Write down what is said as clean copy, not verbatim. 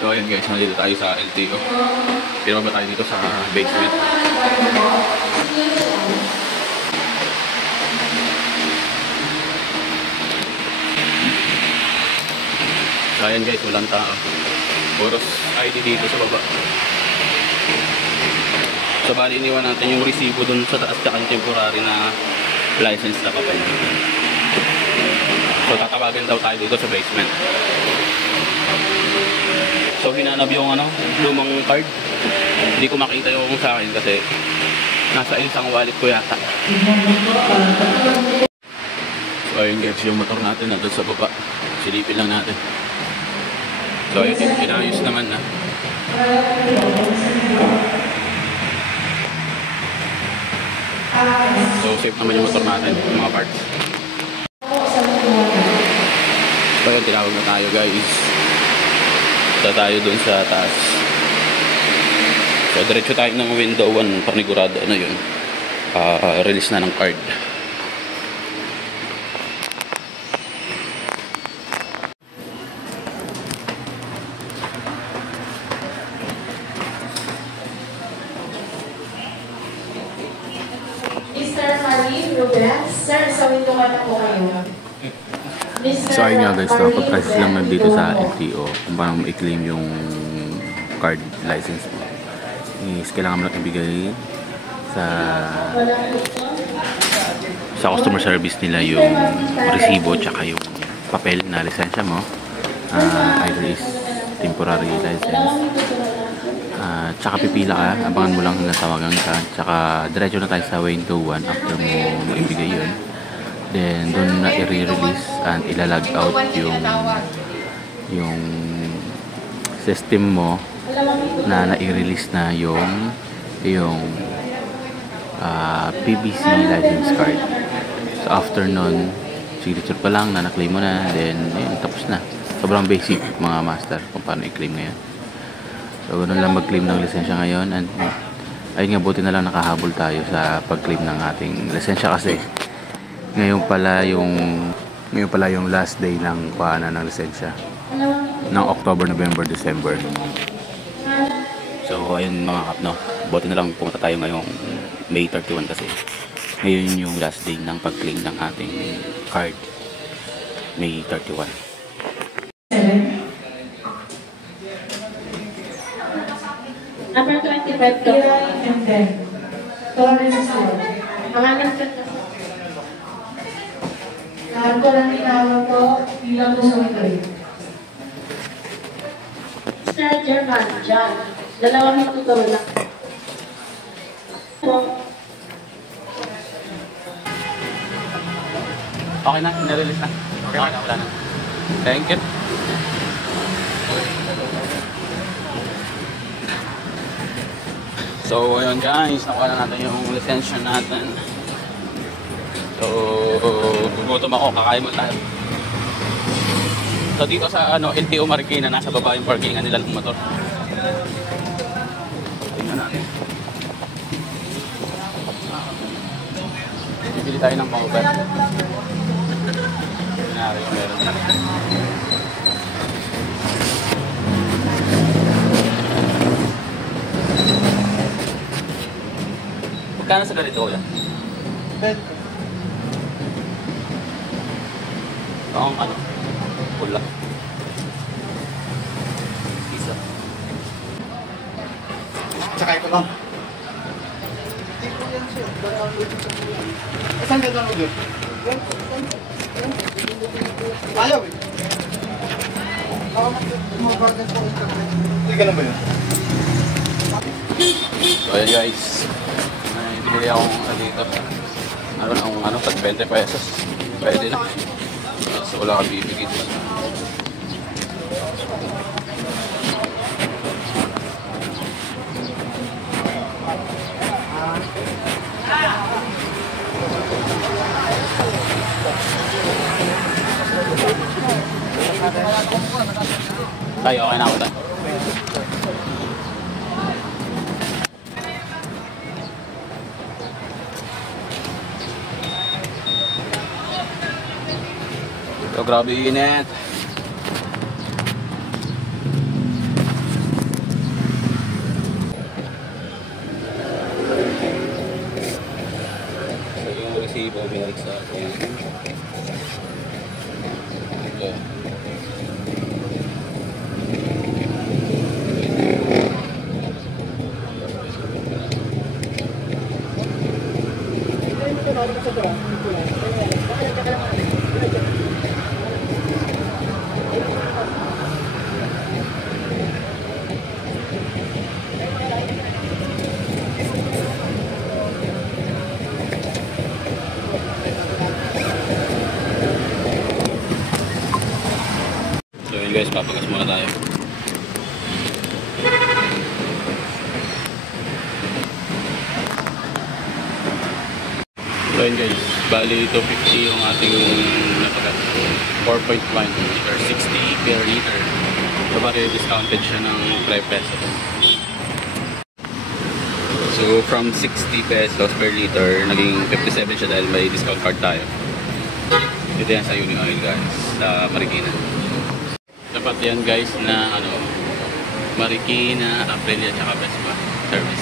So ayan guys, nandito tayo sa LTO. Pero ba tayo dito sa basement? So ayan guys, walang tao. Puros ID dito sa baba. So bali iniwan natin yung resibo dun sa taas tsaka yung temporary na license na papel. So tatawagan daw tayo dito sa basement. So hinanap yung lumang card. Hindi ko makita yung sa akin kasi nasa isang wallet ko yata. So ayun guys, yung motor natin nandun sa baba. Silipin lang natin. So ayun, inayos naman na. So safe naman yung motor natin, yung mga parts. So ayun, tinawag na tayo guys. Punta tayo dun sa taas. So diretso tayo ng window 1, panigurado yun. Release na ng card. Sir, sa window ka na po kayo. So ayun nga guys, nakapag-process lang nandito sa LTO kung paano i-claim yung card license mo. Kailangan mo lang ibigay sa customer service nila yung resibo tsaka yung papel na lisensya mo. Either is temporary license. Tsaka pipila ka, abangan mo lang hanggang tawagan ka. Tsaka diretso na tayo sa window 1 after mo ibigay yun. Then doon na i-release and ilalag out yung system mo na i-release na yung PBC license card. So after nun, signature pa lang na na-claim mo na, then yun, tapos na. Sobrang basic mga master kung paano i-claim ngayon. So ganun lang mag-claim ng lisensya ngayon, and ayun nga, buti na lang nakahabol tayo sa pag-claim ng ating lisensya kasi ngayon pala yung last day ng paanan ng lisensya ng October, November, December. So ayun mga kap, no, buti na lang pumunta tayo ngayong May 31 kasi ngayon yung last day ng pag-claim ng ating card, May 31. Number 25 to. And then, Torres Road. Pangalan ka na. Lahat ko lang tinawag ko, bilang ko sa window. Sir German, John. Dalawang matuturo lang. Okay na, nirelease na. Okay na, wala na. Thank you. So ayun guys, nakuha na natin yung lisensya natin. So gugutom ako, kakain mo tayo. So dito sa LTO Marikina, nasa baba yung parkingan nila ng motor. Tingnan natin. Bibili tayo ng pang-uber. Tingnan yung meron. Magkano sa ganito kuya? 20. Oo, pula. Isa. Sakay ko lang. Saan ka doon ulit? Ayaw eh. Hindi ka lang ba yun? So ayan guys, binili akong dito. Tag 20 pesos. Pwede na. So wala kang bibigit. Tayo, okay na ako tayo. So grabe init. Ito. So yun guys, papagas muna tayo. So yun guys, bali 250 yung ating napagat. 4.1 or 60 per liter. So bali discounted siya ng 5 pesos. So from 60 pesos per liter, naging 57 siya dahil may discount card tayo. Ito yan sa Uni Oil guys, sa Marikina. Dapat yan guys na ano, Marikina, Aprilia, tsaka Vespa service.